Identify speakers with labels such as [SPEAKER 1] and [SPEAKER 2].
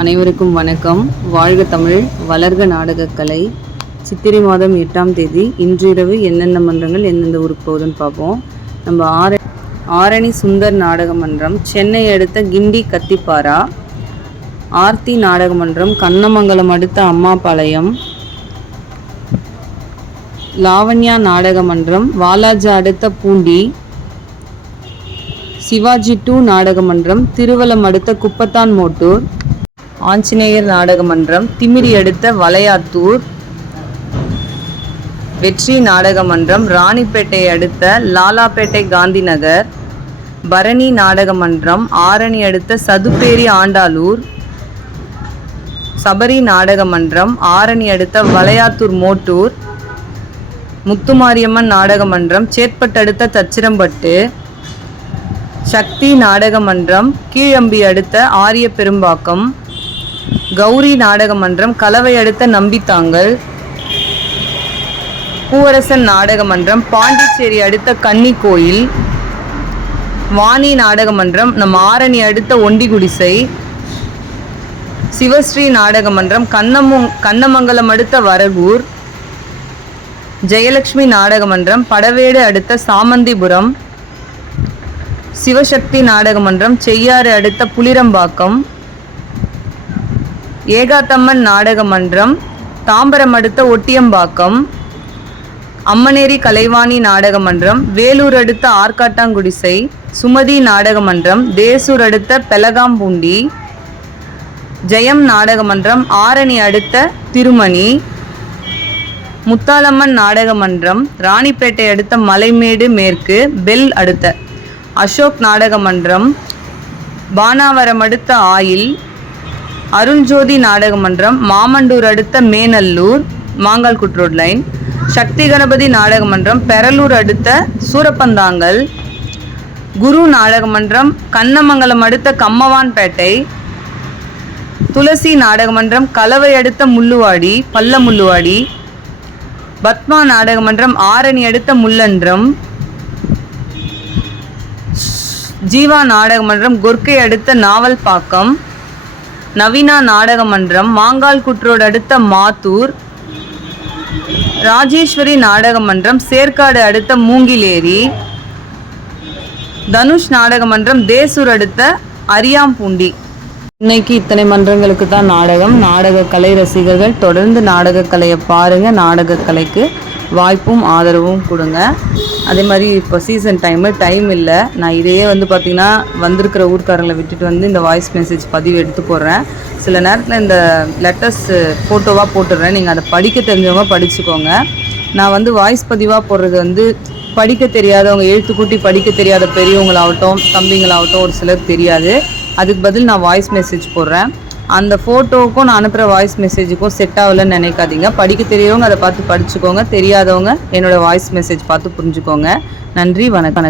[SPEAKER 1] அனைவருக்கும் வணக்கம். வாழ்க தமிழ் வளர்க நாடகக்கலை சித்திரை மாதம் எட்டாம் தேதி இன்றிரவு என்னென்ன மன்றங்கள் எந்தெந்த ஊருக்கு போகுதுன்னு பார்ப்போம். நம்ம ஆர ஆரணி சுந்தர் நாடக மன்றம் சென்னை அடுத்த கிண்டி கத்திப்பாரா ஆர்த்தி நாடக மன்றம் கண்ணமங்கலம் அடுத்த அம்மாபாளையம். லாவண்யா நாடக மன்றம் வாலாஜா அடுத்த பூண்டி. சிவாஜி டூ நாடக மன்றம் திருவலம் அடுத்த குப்பத்தான் மோட்டூர். ஆஞ்சநேயர் நாடக மன்றம் திமிரி அடுத்த வளையாத்தூர். வெற்றி நாடக மன்றம் ராணிப்பேட்டை அடுத்த லாலாப்பேட்டை காந்தி நகர். பரணி நாடக மன்றம் ஆரணி அடுத்த சதுப்பேரி ஆண்டாளூர். சபரி நாடக மன்றம் ஆரணி அடுத்த வளையாத்தூர் மோட்டூர். முத்துமாரியம்மன் நாடக மன்றம் அடுத்த தச்சிரம்பட்டு. சக்தி நாடக மன்றம் கீழம்பி அடுத்த ஆரிய பெரும்பாக்கம் கௌரி நாடக மன்றம் கலவை அடுத்த நம்பித்தாங்கல். பூவரசன் நாடக மன்றம் பாண்டிச்சேரி அடுத்த கன்னி கோயில் வாணி நாடக மன்றம் நம் ஆரணி அடுத்த ஒண்டிகுடிசை. சிவஸ்ரீ நாடக மன்றம் கண்ணமு கண்ணமங்கலம் அடுத்த வரகூர். ஜெயலட்சுமி நாடக மன்றம் படவேடு அடுத்த சாமந்திபுரம். சிவசக்தி நாடக மன்றம் செய்யாறு அடுத்த புலிரம்பாக்கம் ஏகாத்தம்மன் நாடக மன்றம் தாம்பரம் அடுத்த ஒட்டியம்பாக்கம் அம்மனேரி கலைவாணி நாடக மன்றம் வேலூர் அடுத்த ஆர்காட்டாங்குடிசை சுமதி நாடக மன்றம் தேசூர் அடுத்த பெலகாம்பூண்டி ஜெயம் நாடக மன்றம் ஆரணி அடுத்த திருமணி முத்தாலம்மன் நாடக மன்றம் ராணிப்பேட்டை அடுத்த மலைமேடு மேற்கு பெல் அடுத்த அசோக் நாடக மன்றம் பானாவரம் அடுத்த ஆயில் அருண்ஜோதி நாடக மன்றம் மாமண்டூர் அடுத்த மேநல்லூர் மாங்கால்குட் ரோட் லைன். சக்தி கணபதி நாடக மன்றம் பெரலூர் அடுத்த சூரப்பந்தாங்கல். குரு நாடக மன்றம் கண்ணமங்கலம் அடுத்த கம்மவான்பேட்டை. துளசி நாடக மன்றம் கலவை அடுத்த முள்ளுவாடி பல்ல முள்ளுவாடி பத்மா நாடக மன்றம் ஆரணி அடுத்த முள்ளன்றம். ஜீவா நாடக மன்றம் கொர்க்கை அடுத்த நாவல்பாக்கம். நவீனா நாடக மன்றம் மாங்கால் குற்றோடு அடுத்த மாத்தூர். ராஜேஸ்வரி நாடக மன்றம் சேர்க்காடு அடுத்த மூங்கிலேரி. தனுஷ் நாடக மன்றம் தேசூர் அடுத்த அரியாம்பூண்டி. இன்னைக்கு இத்தனை மன்றங்களுக்கு தான் நாடகம். நாடக கலை ரசிகர்கள் தொடர்ந்து நாடக கலையை பாருங்க. நாடக கலைக்கு வாய்ப்பும் ஆதரவும் கொடுங்க. அதே மாதிரி இப்போ சீசன் டைமு டைம் இல்லை. நான் இதையே வந்து பார்த்திங்கன்னா வந்திருக்கிற ஊர்க்காரங்களை விட்டுட்டு வந்து இந்த வாய்ஸ் மெசேஜ் பதிவு எடுத்து போடுறேன். சில நேரத்தில் இந்த லெட்டர்ஸ் ஃபோட்டோவாக போட்டுடுறேன். நீங்கள் அதை படிக்க தெரிஞ்சவங்க படிச்சுக்கோங்க. நான் வந்து வாய்ஸ் பதிவாக போடுறது வந்து படிக்க தெரியாதவங்க எழுத்து கூட்டி படிக்க தெரியாத பெரியவங்களாகட்டும் தம்பிங்களாகட்டும் ஒரு சிலர் தெரியாது. அதுக்கு பதில் நான் வாய்ஸ் மெசேஜ் போடுறேன். அந்த ஃபோட்டோவுக்கும் நான் அனுப்புகிற வாய்ஸ் மெசேஜுக்கும் செட் ஆகலன்னு நினைக்காதீங்க. படிக்க தெரியவங்க அதை பார்த்து படிச்சுக்கோங்க. தெரியாதவங்க என்னோடய வாய்ஸ் மெசேஜ் பார்த்து புரிஞ்சுக்கோங்க. நன்றி வணக்கம்.